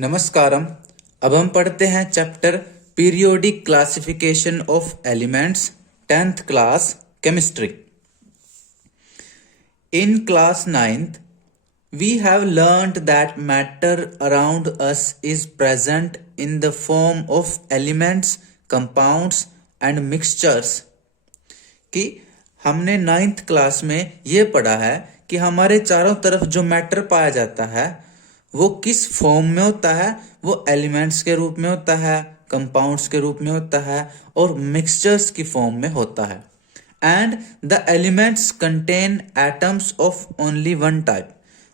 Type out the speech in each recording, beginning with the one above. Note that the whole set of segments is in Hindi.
नमस्कारम। अब हम पढ़ते हैं chapter periodic classification of elements, 10th class chemistry. In class 9th, we have learnt that matter around us is present in the form of elements, compounds and mixtures। कि हमने 9th क्लास में ये पढ़ा है कि हमारे चारों तरफ जो मैटर पाया जाता है वो किस फॉर्म में होता है। वो एलिमेंट्स के रूप में होता है, कंपाउंड्स के रूप में होता है और मिक्सचर्स की फॉर्म में होता है। And the elements contain atoms of only one type.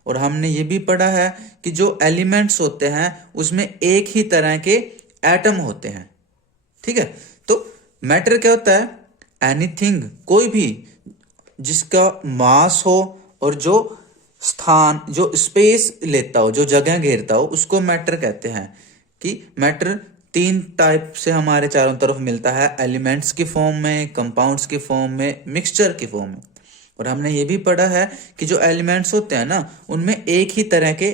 और हमने ये भी पढ़ा है कि जो एलिमेंट्स होते हैं उसमें एक ही तरह के एटम होते हैं। ठीक है, तो मैटर क्या होता है? एनीथिंग, कोई भी जिसका मास हो और जो स्थान, जो स्पेस लेता हो, जो जगह घेरता हो, उसको मैटर कहते हैं। कि मैटर तीन टाइप से हमारे चारों तरफ मिलता है, एलिमेंट्स की फॉर्म में, कंपाउंड्स की फॉर्म में, मिक्सचर की फॉर्म में। और हमने ये भी पढ़ा है कि जो एलिमेंट्स होते हैं ना, उनमें एक ही तरह के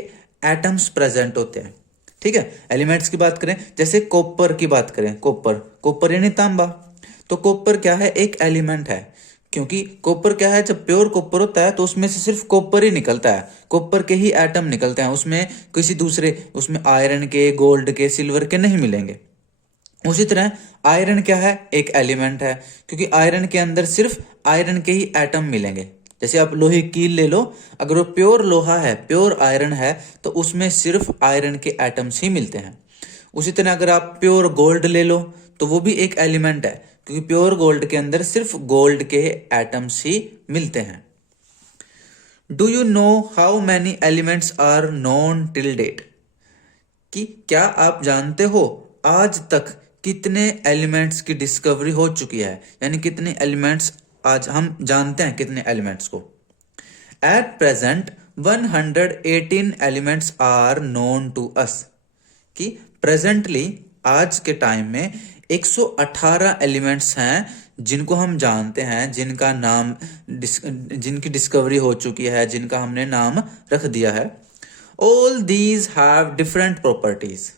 एटम्स प्रेजेंट होते हैं। ठीक है, एलिमेंट्स की बात करें, जैसे कॉपर की बात करें, कॉपर यानी तांबा। तो कॉपर क्या है? एक एलिमेंट है। क्योंकि कॉपर क्या है, जब प्योर कॉपर होता है तो उसमें से सिर्फ कॉपर ही निकलता है, कॉपर के ही एटम निकलते हैं, उसमें किसी दूसरे, उसमें आयरन के, गोल्ड के, सिल्वर के नहीं मिलेंगे। उसी तरह आयरन क्या है? एक एलिमेंट है, क्योंकि आयरन के अंदर सिर्फ आयरन के ही एटम मिलेंगे। जैसे आप लोहे की कील ले लो, अगर वो प्योर लोहा है, प्योर आयरन है, तो उसमें सिर्फ आयरन के एटम्स ही मिलते हैं। उसी तरह अगर आप प्योर गोल्ड ले लो तो वो भी एक एलिमेंट है, क्योंकि प्योर गोल्ड के अंदर सिर्फ गोल्ड के एटम्स ही मिलते हैं। Do you know how many elements are known till date? कि क्या आप जानते हो आज तक कितने एलिमेंट्स की डिस्कवरी हो चुकी है? यानी कितने एलिमेंट्स आज हम जानते हैं, कितने एलिमेंट्स को। At present 118 elements are known to us. कि प्रेजेंटली, आज के टाइम में 118 एलिमेंट्स हैं जिनको हम जानते हैं, जिनका नाम, जिनकी डिस्कवरी हो चुकी है, जिनका हमने नाम रख दिया है। All these have different properties.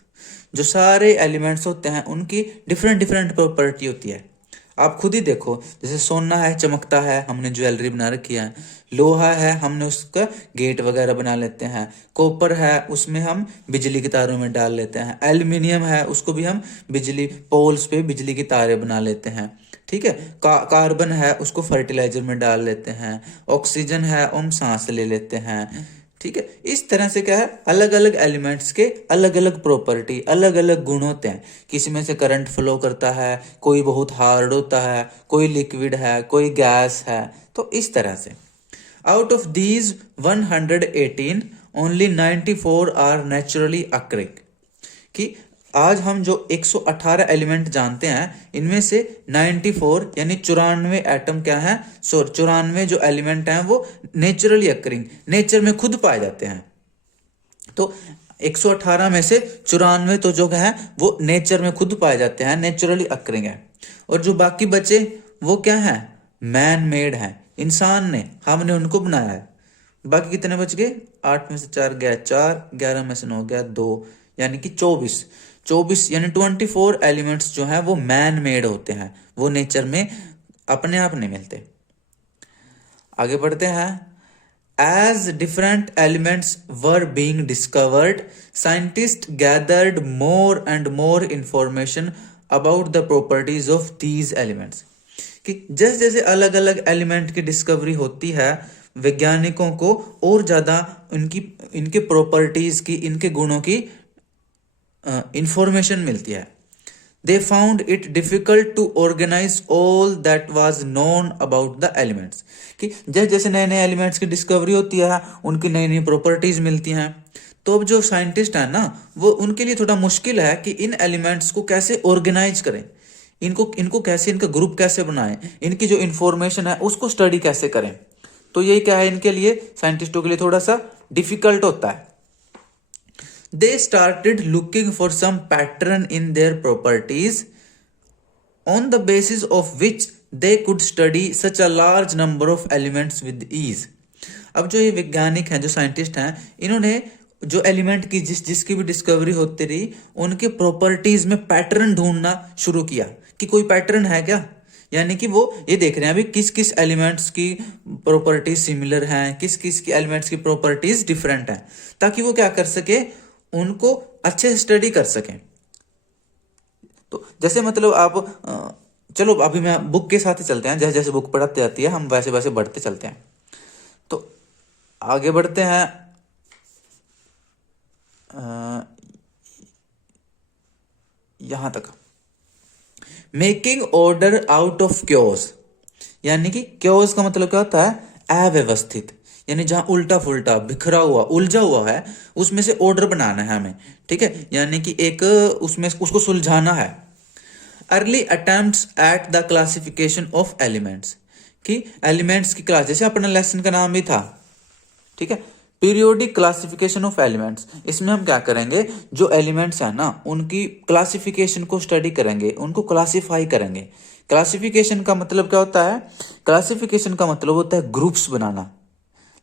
जो सारे एलिमेंट्स होते हैं उनकी डिफरेंट डिफरेंट प्रॉपर्टी होती है। आप खुद ही देखो, जैसे सोना है, चमकता है, हमने ज्वेलरी बना रखी है। लोहा है, हमने उसका गेट वगैरह बना लेते हैं। कॉपर है, उसमें हम बिजली की तारों में डाल लेते हैं। एल्युमिनियम है, उसको भी हम बिजली पोल्स पे बिजली की तारें बना लेते हैं। ठीक है, कार्बन है, उसको फर्टिलाइजर में डाल लेते हैं। ऑक्सीजन है, हम सांस ले लेते हैं। ठीक है, इस तरह से क्या है, अलग अलग एलिमेंट्स के अलग अलग प्रॉपर्टी, अलग अलग गुण होते हैं। किसी में से करंट फ्लो करता है, कोई बहुत हार्ड होता है, कोई लिक्विड है, कोई गैस है। तो इस तरह से out of these 118 only 94 are naturally occurring. कि आज हम जो 118 एलिमेंट जानते हैं, इनमें से 94 यानी 94 एटम क्या है, 94 जो एलिमेंट हैं वो नेचुरली अक्रिंग, नेचर में खुद पाए जाते हैं। तो 118 में से 94 तो जो है वो नेचर में खुद पाए जाते हैं, नेचुरली अक्रिंग है। और जो बाकी बचे वो क्या है? मैन मेड है, इंसान ने, हमने उनको बनाया है। बाकी कितने बच गए? 8 में से 4 गया 4, 11 में से 9 गया 2, यानी कि 24 यानी 24 एलिमेंट्स जो हैं वो मैन मेड होते हैं, वो नेचर में अपने आप नहीं मिलते। आगे बढ़ते हैं। As different elements were being discovered, scientist gathered more and more information about the properties of these elements. कि जैसे जैसे अलग अलग एलिमेंट की डिस्कवरी होती है, वैज्ञानिकों को और ज्यादा इनके प्रॉपर्टीज की, इनके गुणों की इंफॉर्मेशन मिलती है। They found it difficult to organise all that was known about the elements. कि जैसे जैसे नए नए एलिमेंट्स की डिस्कवरी होती है, उनकी नई नई प्रॉपर्टीज मिलती हैं। तो अब जो साइंटिस्ट है ना, वो उनके लिए थोड़ा मुश्किल है कि इन एलिमेंट्स को कैसे ऑर्गेनाइज करें, इनको कैसे, इनका ग्रुप कैसे बनाएं, इनकी जो इंफॉर्मेशन है उसको स्टडी कैसे करें। तो ये क्या है, इनके लिए, साइंटिस्टों के लिए थोड़ा सा डिफिकल्ट होता है। They started looking for some pattern in their properties on the basis of which they could study such a large number of elements with ease। अब जो ये वैज्ञानिक हैं, जो साइंटिस्ट हैं, इन्होंने जो एलिमेंट की जिसकी भी डिस्कवरी होती रही, उनके प्रॉपर्टीज में पैटर्न ढूंढना शुरू किया कि कोई पैटर्न है क्या। यानी कि वो ये देख रहे हैं अभी किस किस एलिमेंट्स की प्रॉपर्टीज सिमिलर हैं, किस किस की एलिमेंट्स की प्रॉपर्टीज डिफरेंट हैं, ताकि वो क्या कर सके, उनको अच्छे से स्टडी कर सकें। तो जैसे मतलब आप चलो अभी मैं बुक के साथ ही चलते हैं, जैसे जैसे बुक पढ़ाती जाती है हम वैसे वैसे बढ़ते चलते हैं। तो आगे बढ़ते हैं। यहां तक, making order out of chaos, यानी कि क्योस का मतलब क्या होता है, अव्यवस्थित, यानी जहां उल्टा फुल्टा बिखरा हुआ उलझा हुआ है उसमें से ऑर्डर बनाना है हमें, ठीक है, यानी कि एक उसमें उसको सुलझाना है। Early attempts at the classification of elements, कि एलिमेंट्स की क्लास, जैसे अपना लेसन का नाम भी था, ठीक है, पीरियोडिक क्लासिफिकेशन ऑफ एलिमेंट्स। इसमें हम क्या करेंगे, जो एलिमेंट्स हैं ना उनकी क्लासिफिकेशन को स्टडी करेंगे, उनको क्लासिफाई करेंगे। क्लासिफिकेशन का मतलब क्या होता है, क्लासिफिकेशन का मतलब होता है ग्रुप्स बनाना।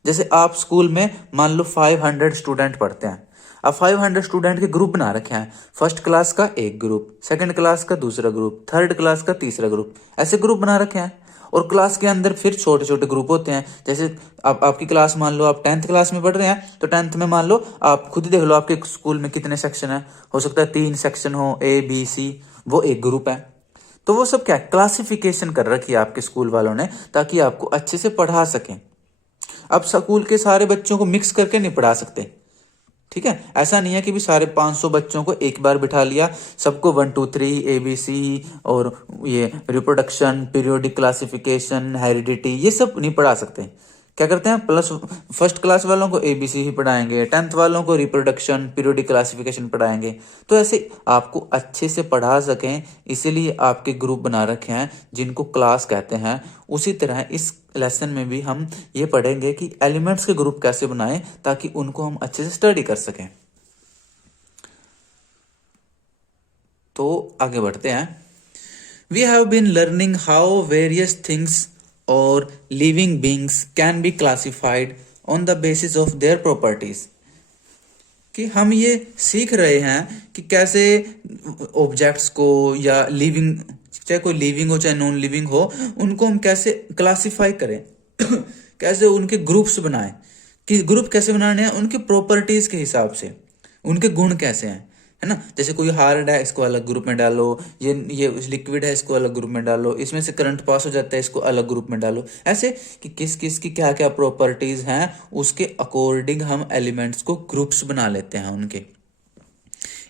जैसे आप स्कूल में मान लो 500 स्टूडेंट पढ़ते हैं, अब 500 स्टूडेंट के ग्रुप बना रखे हैं, फर्स्ट क्लास का एक ग्रुप, सेकंड क्लास का दूसरा ग्रुप, थर्ड क्लास का तीसरा ग्रुप, ऐसे ग्रुप बना रखे हैं। और क्लास के अंदर फिर छोटे छोटे ग्रुप होते हैं। जैसे आपकी क्लास मान लो आप 10th क्लास में पढ़ रहे हैं, तो 10th में मान लो आप खुद ही देख लो आपके स्कूल में कितने सेक्शन है, हो सकता है 3 सेक्शन हो, A B C, वो एक ग्रुप है। तो वो सब क्या क्लासिफिकेशन कर रखी है आपके स्कूल वालों ने, ताकि आपको अच्छे से पढ़ा सकें। अब स्कूल के सारे बच्चों को मिक्स करके नहीं पढ़ा सकते, ठीक है, ऐसा नहीं है कि भी सारे 500 बच्चों को एक बार बिठा लिया, सबको 1 2 3 ABC और ये रिप्रोडक्शन, पीरियोडिक क्लासिफिकेशन, हेरिडिटी, ये सब नहीं पढ़ा सकते। क्या करते हैं, प्लस फर्स्ट क्लास वालों को ABC ही पढ़ाएंगे, 10th वालों को रिप्रोडक्शन, पीरियोडिक क्लासिफिकेशन पढ़ाएंगे। तो ऐसे आपको अच्छे से पढ़ा सकें, इसीलिए आपके ग्रुप बना रखे हैं जिनको क्लास कहते हैं। उसी तरह इस लेसन में भी हम ये पढ़ेंगे कि एलिमेंट्स के ग्रुप कैसे बनाएं ताकि उनको हम अच्छे से स्टडी कर सकें। तो आगे बढ़ते हैं। We have been learning how various things और living beings can be classified on the basis of their properties, कि हम ये सीख रहे हैं कि कैसे ऑब्जेक्ट्स को या लिविंग, चाहे कोई लिविंग हो चाहे नॉन लिविंग हो, उनको हम कैसे क्लासिफाई करें कैसे उनके ग्रुप्स बनाएं, कि ग्रुप कैसे बनाने हैं उनके प्रॉपर्टीज के हिसाब से, उनके गुण कैसे हैं, है ना। जैसे कोई हार्ड है इसको अलग ग्रुप में डालो, ये लिक्विड है इसको अलग ग्रुप में डालो, इसमें से करंट पास हो जाता है इसको अलग ग्रुप में डालो, ऐसे कि किस किस की क्या क्या प्रॉपर्टीज हैं उसके अकॉर्डिंग हम एलिमेंट्स को ग्रुप्स बना लेते हैं उनके।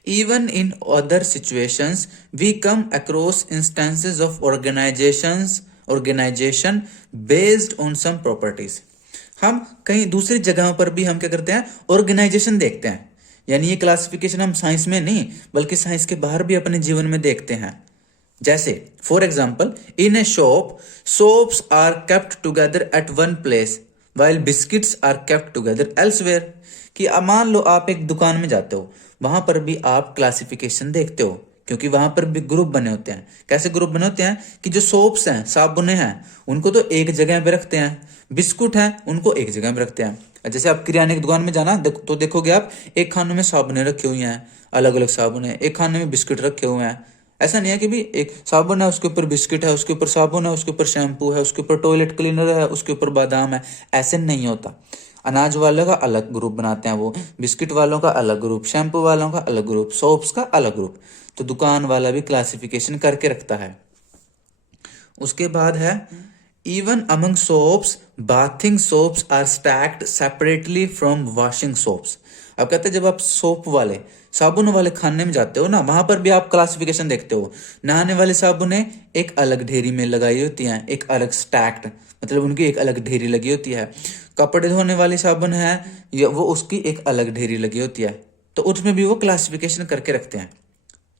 Even in other situations, we come across instances of organization based on some properties. हम कहीं दूसरी जगहों पर भी हम क्या करते हैं, ऑर्गेनाइजेशन देखते हैं। यानी ये क्लासिफिकेशन हम साइंस में नहीं बल्कि साइंस के बाहर भी अपने जीवन में देखते हैं। जैसे for example, in a shop soaps are kept together at one place while biscuits are kept together elsewhere, कि मान लो आप एक दुकान में जाते हो, वहां पर भी आप क्लासिफिकेशन देखते हो, क्योंकि वहां पर भी ग्रुप बने होते हैं। कैसे ग्रुप बने होते हैं, कि जो सोप्स हैं, साबुने हैं, उनको तो एक जगह पे रखते हैं, बिस्कुट हैं उनको एक जगह पे रखते हैं। जैसे आप किराने की दुकान में जाना तो देखोगे आप एक खाने में साबुने रखे हुए हैं, अलग अलग साबुन है, एक खाने में बिस्किट रखे हुए हैं। ऐसा नहीं है कि भी एक साबुन है उसके ऊपर बिस्किट है, उसके ऊपर साबुन है, उसके ऊपर शैम्पू है, उसके ऊपर टॉयलेट क्लीनर है, उसके ऊपर बादाम है, ऐसे नहीं होता। अनाज वालों का अलग ग्रुप बनाते हैं वो, बिस्किट वालों का अलग ग्रुप, शैम्पू वालों का अलग ग्रुप, सोप्स का अलग ग्रुप। तो दुकान वाला भी क्लासिफिकेशन करके रखता है। उसके बाद है, even among soaps bathing soaps are stacked separately from washing soaps. अब कहते हैं जब आप सोप वाले साबुन वाले खाने में जाते हो ना, वहां पर भी आप क्लासिफिकेशन देखते हो। नहाने वाले साबुने एक अलग ढेरी में लगाई होती हैं, एक अलग स्टैक्ड, मतलब उनकी एक अलग ढेरी लगी होती है। कपड़े धोने वाली साबुन है वो उसकी एक अलग ढेरी लगी होती है, तो उसमें भी वो क्लासिफिकेशन करके रखते हैं,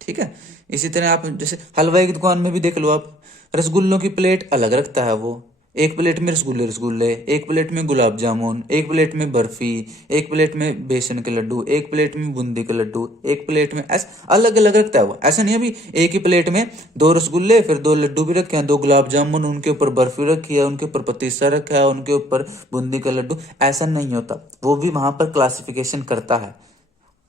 ठीक है। इसी तरह आप जैसे हलवाई की दुकान में भी देख लो आप, रसगुल्लों की प्लेट अलग रखता है वो, एक प्लेट में रसगुल्ले रसगुल्ले, एक प्लेट में गुलाब जामुन, एक प्लेट में बर्फी, एक प्लेट में बेसन के लड्डू, एक प्लेट में बूंदी के लड्डू, एक प्लेट में, ऐसा अलग अलग रखता है वो। ऐसा नहीं है अभी एक ही प्लेट में 2 रसगुल्ले फिर 2 लड्डू भी रखे हैं, 2 गुलाब जामुन, उनके ऊपर बर्फी रखी है, उनके ऊपर पतीसा रखा है, उनके ऊपर बूंदी का लड्डू, ऐसा नहीं होता। वो भी वहां पर क्लासिफिकेशन करता है।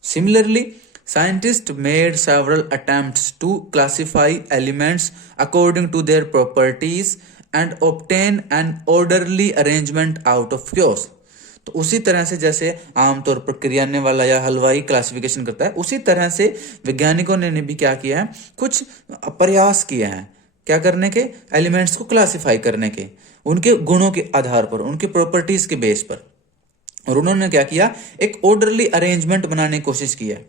Similarly, scientists made several attempts to classify elements according to their properties and obtain an orderly arrangement out of chaos. तो उसी तरह से जैसे आमतौर पर क्रियान्य वाला या हलवाई क्लासिफिकेशन करता है, उसी तरह से वैज्ञानिकों ने भी क्या किया है, कुछ प्रयास किए हैं क्या करने के, एलिमेंट्स को क्लासिफाई करने के, उनके गुणों के आधार पर, उनके प्रॉपर्टीज के बेस पर। और उन्होंने क्या किया, एक ऑर्डरली अरेंजमेंट बनाने की कोशिश की है।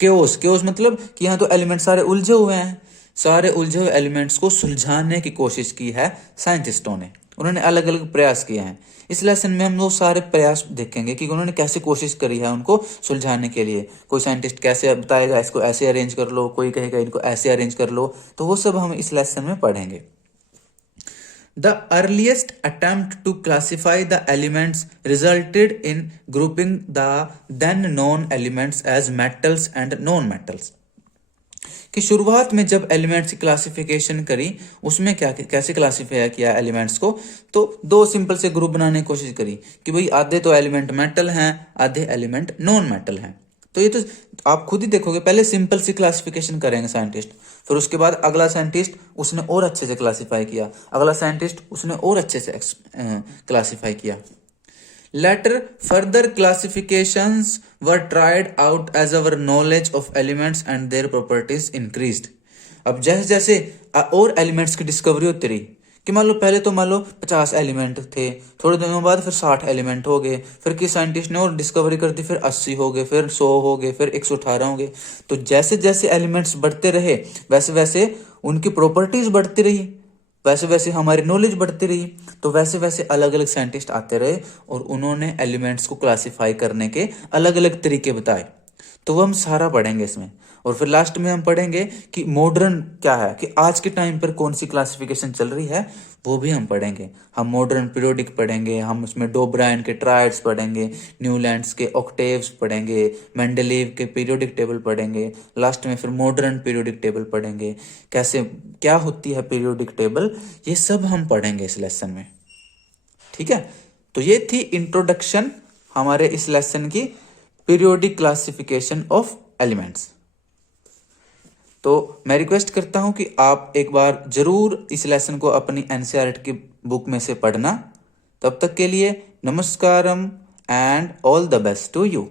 केओस मतलब कि यहाँ तो एलिमेंट सारे उलझे हुए हैं, सारे उलझे हुए एलिमेंट्स को सुलझाने की कोशिश की है साइंटिस्टों ने। उन्होंने अलग अलग प्रयास किए हैं। इस लेसन में हम वो सारे प्रयास देखेंगे कि उन्होंने कैसे कोशिश करी है उनको सुलझाने के लिए। कोई साइंटिस्ट कैसे बताएगा इसको ऐसे अरेंज कर लो, कोई कहेगा इनको ऐसे अरेंज कर लो, तो वो सब हम इस लेसन में पढ़ेंगे। The earliest attempt to classify the elements resulted in grouping the then known elements as metals and non-metals. कि शुरुआत में जब एलिमेंट्स की क्लासिफिकेशन करी, उसमें क्या कैसे क्लासिफाई किया एलिमेंट्स को, तो 2 सिंपल से ग्रुप बनाने की कोशिश करी कि भाई आधे तो एलिमेंट मेटल हैं, आधे एलिमेंट नॉन मेटल हैं। तो ये तो आप खुद ही देखोगे, पहले सिंपल सी क्लासिफिकेशन करेंगे साइंटिस्ट, फिर उसके बाद अगला साइंटिस्ट उसने और अच्छे से क्लासिफाई किया, अगला साइंटिस्ट उसने और अच्छे से क्लासिफाई किया। Later, further classifications were tried out as our knowledge of elements and their properties increased. अब जैसे जैसे और एलिमेंट्स की डिस्कवरी होती रही कि मान लो पहले तो मान लो 50 एलिमेंट थे, थोड़े दिनों बाद फिर 60 एलिमेंट हो गए, फिर किसी साइंटिस्ट ने और डिस्कवरी कर दी, फिर 80 हो गए, फिर 100 हो गए, फिर 118 हो गए। तो जैसे जैसे एलिमेंट्स बढ़ते रहे वैसे वैसे उनकी प्रॉपर्टीज बढ़ती रही, वैसे वैसे हमारी नॉलेज बढ़ती रही। तो वैसे वैसे अलग अलग साइंटिस्ट आते रहे और उन्होंने एलिमेंट्स को क्लासिफाई करने के अलग अलग तरीके बताए। तो वो हम सारा पढ़ेंगे इसमें। और फिर लास्ट में हम पढ़ेंगे कि मॉडर्न क्या है, कि आज के टाइम पर कौन सी क्लासिफिकेशन चल रही है, वो भी हम पढ़ेंगे। हम मॉडर्न पीरियोडिक पढ़ेंगे, हम उसमें डोब्राइन के ट्रायड्स पढ़ेंगे, न्यूलैंड्स के ऑक्टेव्स पढ़ेंगे, मेंडलीव के पीरियोडिक टेबल पढ़ेंगे, लास्ट में फिर मॉडर्न पीरियोडिक टेबल पढ़ेंगे, कैसे क्या होती है पीरियोडिक टेबल, ये सब हम पढ़ेंगे इस लेसन में। ठीक है, तो ये थी इंट्रोडक्शन हमारे इस लेसन की, पीरियोडिक क्लासिफिकेशन ऑफ एलिमेंट्स। तो मैं रिक्वेस्ट करता हूं कि आप एक बार जरूर इस लेसन को अपनी एनसीईआरटी की बुक में से पढ़ना। तब तक के लिए नमस्कारम and all the best to you.